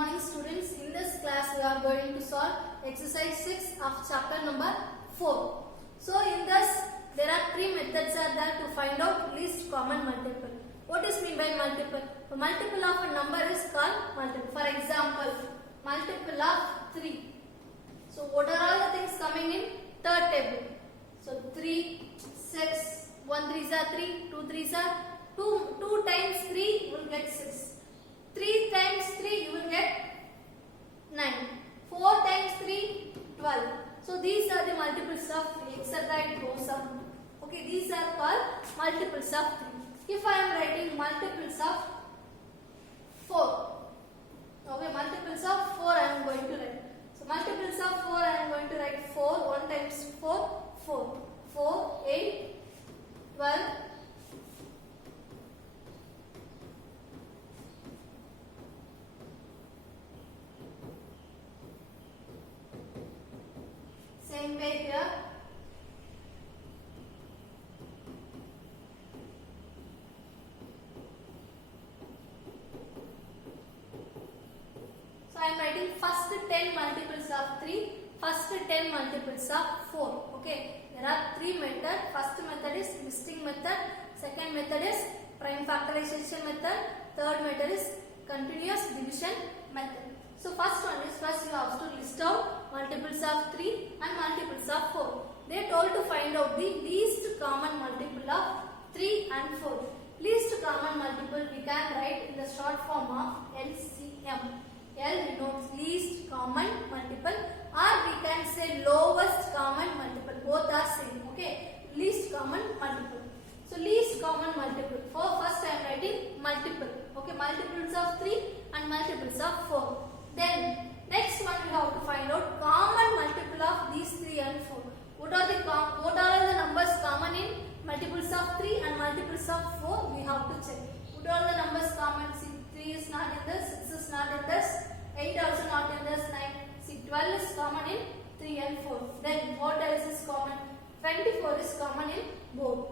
morning students. In this class we are going to solve exercise 6 of chapter number 4. So in this there are three methods are there to find out least common multiple. What is mean by multiple? The multiple of a number is called multiple. For example, multiple of 3. So what are all the things coming in third table? So 3, 6, 1 3s are 3, 2 3s are 2. 2 times 3 you will get 6. 3 times 3 you will get 9. 4 times 3 12. So these are the multiples of 3, etc. It goes on. Okay, these are called multiples of 3. If I am writing multiples of 4, okay, multiples of 4 I am going to write. So multiples of 4 I am going to write 4. 1 times 4 4. 4 8 12. Same way here. So I am writing first 10 multiples of 3, first 10 multiples of 4. Okay, there are three methods. First method is listing method, second method is prime factorization method, third method is continuous division method. So first one is, first you have to list out multiples of 3 and multiples of 4. They told to find out the least common multiple of 3 and 4. Least common multiple we can write in the short form of LCM. L denotes least common multiple, or we can say lowest common multiple. Both are same. Okay, least common multiple. So least common multiple. For first I am writing multiple. Okay, multiples of 3 and multiples of 4. Then next one we have to find out common multiple of these 3 and 4. What are the numbers common in multiples of 3 and multiples of 4? We have to check. What are the numbers common? See, 3 is not in this, 6 is not in this, 8 also not in this, 9. See, 12 is common in 3 and 4. Then what else is common? 24 is common in both.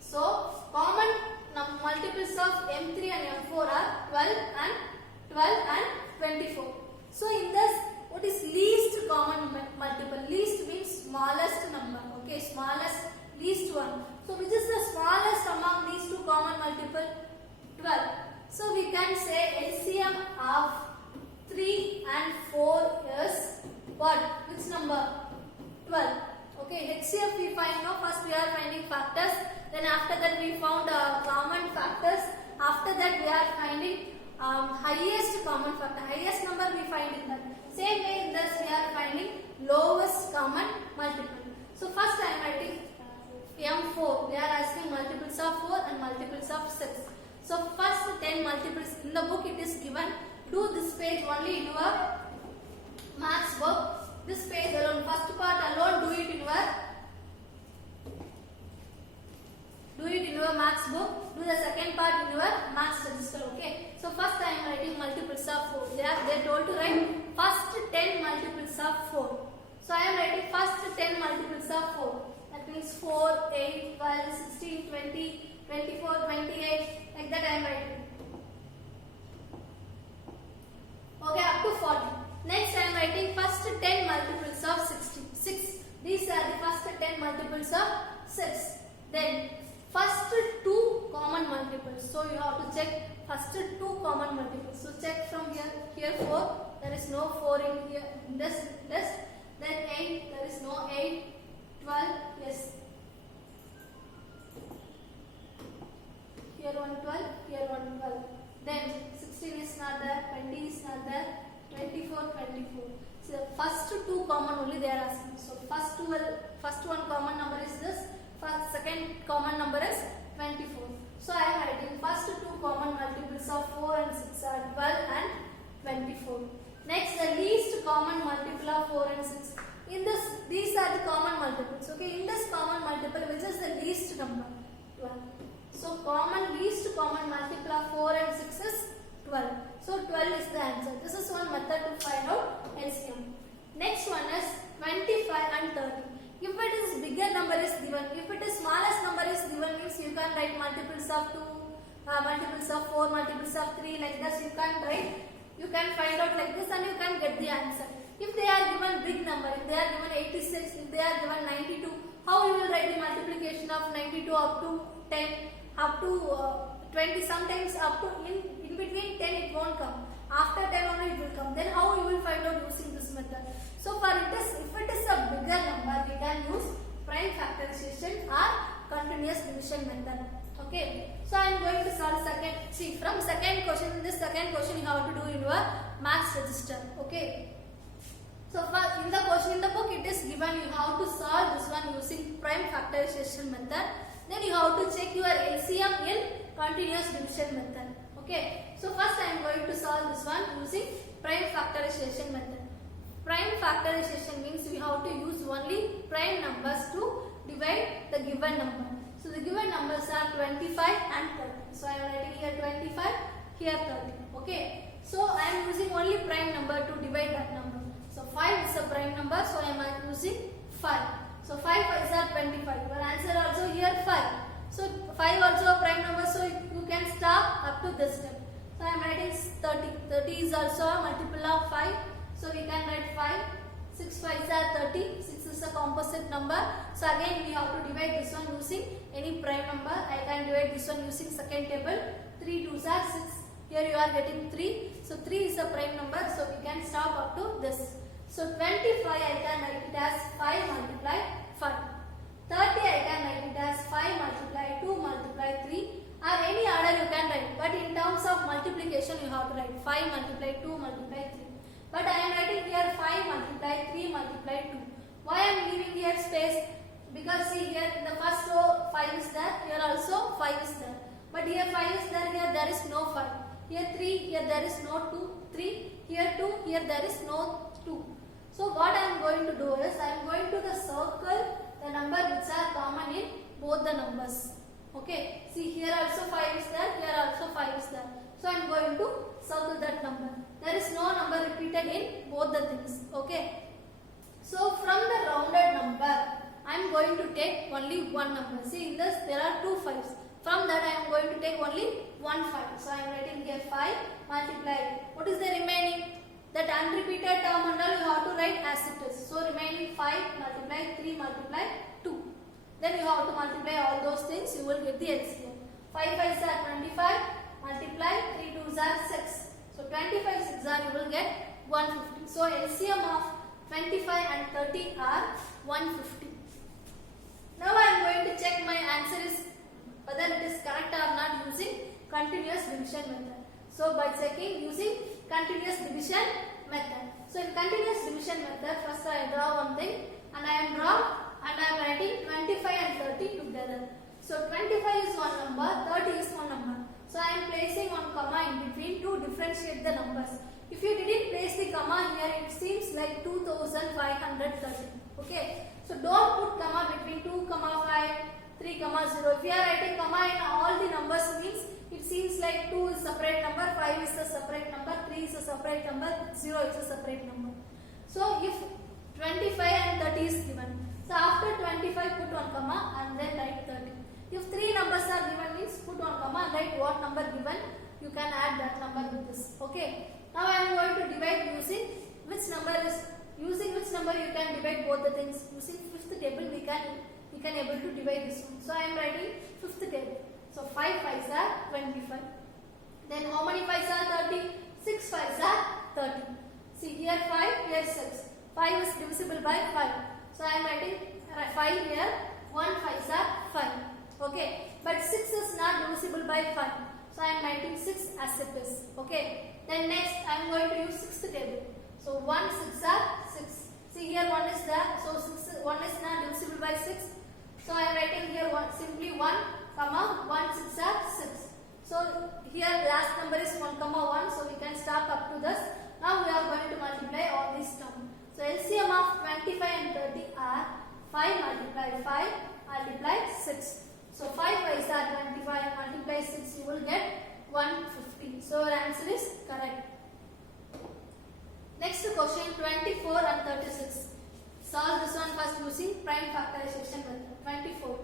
So common multiples of M3 and M4 are 12 and 24. So in this, what is least common multiple? Least means smallest number. Okay, smallest, least one. So which is the smallest among these two common multiple? 12. So we can say LCM of 3 and 4 is what? Which number? 12. Okay, HCF we find now. First we are finding factors. Then after that we found common factors. After that we are finding highest common factor. Highest number we find in that. Same way in this we are finding lowest common multiple. So first I am writing M4. They are asking multiples of 4 and multiples of 6. So first 10 multiples in the book it is given. Do this page only in your maths book. This page alone, first part alone, do it in your maths book. Do the second part in your maths register. Okay. So first I am writing multiples of 4. They are told to write first 10 multiples of 4. So I am writing first 10 multiples of 4. That means 4, 8, 12, 16, 20, 24, 28. Like that I am writing. Okay, up to 40. Next I am writing first 10 multiples of 6. These are the first 10 multiples of 6. Then first 2 common multiples. So you have to check first 2 common multiples. So check from here. Here 4. There is no 4 in here. In this. Then 8. There is no 8. 12. Yes. Here 1 12. Here 1 12. Then 16 is not there. 20 is not there. 24. So first 2 common only they are asking. So first one common number is this. Second common number is 24. So I am writing first 2 common multiples of 4 and 6 are 12 and 24. Next the least common multiple of 4 and 6. In this, these are the common multiples. Okay, in this common multiple, which is the least number? 12. So least common multiple of 4 and 6 is 12. So 12 is the answer. This is one method to find out LCM. Next one is 25 and 30. If it is bigger number is given, if it is smallest number is given, means you can write multiples of 2, multiples of 4, multiples of 3, like this you can write. You can find out like this and you can get the answer. If they are given big number, if they are given 86, if they are given 92, how you will write the multiplication of 92 up to 10, up to 20, sometimes up to in between 10 it won't come. After 10 only it will come. Then how you will find out using this method? So for it is, if it is a bigger number, we can use prime factorization or continuous division method. Okay. So I am going to solve second. See, from second question, in this second question you have to do in your maths register. Okay. So for in the question in the book it is given you have to solve this one using prime factorization method. Then you have to check your LCM in continuous division method. Okay. So first I am going to solve this one using prime factorization method. Prime factorization means we have to use only prime numbers to divide the given number. So the given numbers are 25 and 30. So I am writing here 25, here 30. Okay. So I am using only prime number to divide that number. So 5 is a prime number, so I am using 5. So 5 is 25. Your answer also here 5. So 5 also a prime number, so you can stop up to this step. So I am writing 30. 30 is also a multiple of 5. So we can write 5. 6 5s are 30. 6 is a composite number. So again we have to divide this one using any prime number. I can divide this one using second table. 3 2s are 6. Here you are getting 3. So 3 is a prime number. So we can stop up to this. So 25 I can write it as 5 multiply 5. 30 I can write it as 5 multiply 2 multiply 3. Or any order you can write. But in terms of multiplication you have to write 5 multiply 2 multiply 3. But I am writing here 5 multiply 3 multiply 2. Why I am leaving here space? Because see here in the first row 5 is there, here also 5 is there. But here 5 is there, here there is no 5. Here 3, here there is no 2, 3, here 2, here there is no 2. So what I am going to do is, I am going to circle the number which are common in both the numbers. Okay, see here also 5 is there, here also 5 is there. So I am going to circle that number. There is no number repeated in both the things. Okay. So from the rounded number, I am going to take only one number. See in this there are 2 5s. From that I am going to take only 1 5. So I am writing here 5 multiply. What is the remaining? That unrepeated term and all you have to write as it is. So remaining 5 multiply 3 multiply 2. Then you have to multiply all those things. You will get the LCM. 5 5s are 25. Multiply 3 2s are 6. So 25 6 are you will get 150. So LCM of 25 and 30 are 150. Now I am going to check my answer is whether it is correct or not using continuous division method. So by checking using continuous division method. So in continuous division method, first I draw one thing and I am writing 25 and 30 together. So 25 is one number, 30 is one number. So I am placing one comma in between to differentiate the numbers. If you didn't place the comma here, it seems like 2530. Okay. So don't put comma between 2, 5, 3, 0. If you are writing comma in all the numbers means it seems like 2 is separate number, 5 is a separate number, 3 is a separate number, 0 is a separate number. So if 25 and 30 is given, so after 25 put one comma and then write 30. If 3 numbers are given means put one comma and write what number given, you can add that number with this. Okay. Now I am going to divide using which number you can divide both the things. Using fifth table we can able to divide this one. So I am writing fifth table. So 5 5s are 25. Then how many 5s are 30? 6 5s are 30. See here 5, here 6. 5 is divisible by 5. So I am writing 5 here. 1 5s are 5. Okay. But 6 is not divisible by 5. So I am writing 6 as it is. Okay. Then next I am going to use sixth table. So 1 6 are 6. See here 1 is there. So 1 is not divisible by 6. So I am writing here simply 1 comma 1 6 are 6. So here last number is 1 comma 1. So we can start up to this. Now we are going to multiply all these terms. So LCM of 25 and 30 are 5 multiply 5 multiply 6. So 5 5s are 25 multiply 6 you will get 150. So your answer is correct. Next question 24 and 36. Solve this one first using prime factorization method. 24.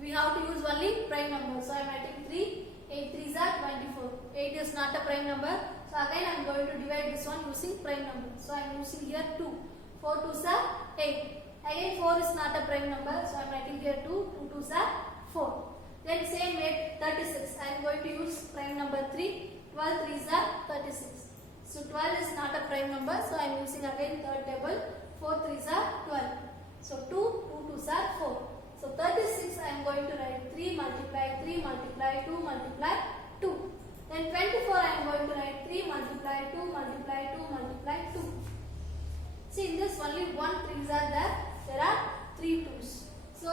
We have to use only prime number. So I am writing 3. 8 3s are 24. 8 is not a prime number. So again I am going to divide this one using prime number. So I am using here 2. 4 2s are 8. Again 4 is not a prime number, so I am writing here 2. 2 2s are 4. Then same way 36. I am going to use prime number 3. 12 3s are 36. So 12 is not a prime number, so I am using again third table. 4 3s are 12. So 2 2s are 4. So 36 I am going to write 3 multiply 3 multiply 2 multiply 2. Then 24 I am going to write 3 multiply 2 multiply 2 multiply 2. See, in this only 1 3s are there. There are 3 2s. So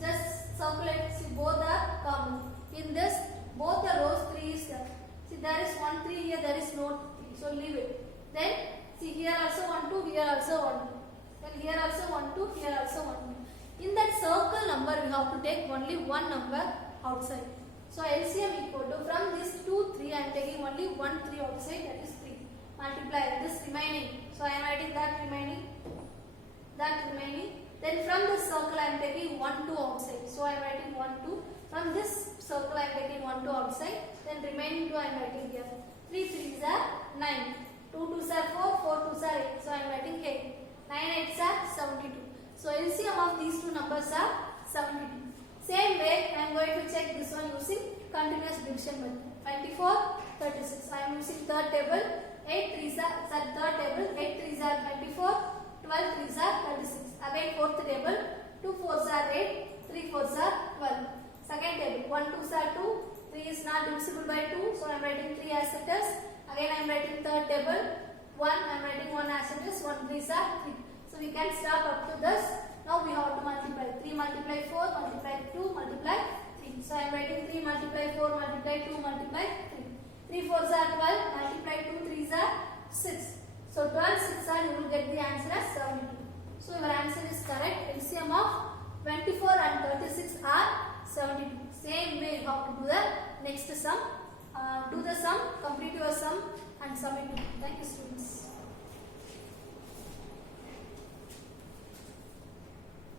just circulate. See, both are common. In this both the rows 3 is there. See, there is 1 3 here. There is no 3. So leave it. Then see, here also 1 2. Here also 1 2. Then here also 1 2. Here also 1 2. In that circle number, we have to take only one number outside. So LCM equal to, from this 2 3, I am taking only 1 3 outside, that is 3. Multiply this remaining. So I am writing that remaining. Then from this circle I am taking 1 2 outside. So I am writing 1 2. From this circle I am taking 1 2 outside. Then remaining 2 I am writing here. 3 3s are 9. 2 2s are 4. 4 2s are 8. So I am writing 8. 9 8s are 72. So LCM of these two numbers are 72. Same way I am going to check this one using continuous division method. 24 36. I am using third table. 8 3s are third table. 8 3s are 24. 12 3s are 36. Again fourth table. 2 4s are 8. 3 4s are 12. Second table. 1 2s are 2. 3 is not divisible by 2. So I am writing 3 as it is. Again I am writing third table. 1 I am writing 1 as it is. 1 3s are 3. So we can stop up to this. Now we have to multiply. 3 multiply 4 multiply 2 multiply 3. So I am writing 3 multiply 4 multiply 2 multiply 3. 3 4s are 12 multiply 2 3s are 6. So 12 6 are, you will get the answer as 72. So your answer is correct. LCM of 24 and 36 are 72. Same way you have to do the next sum. Do the sum, complete your sum and submit it. Thank you, students.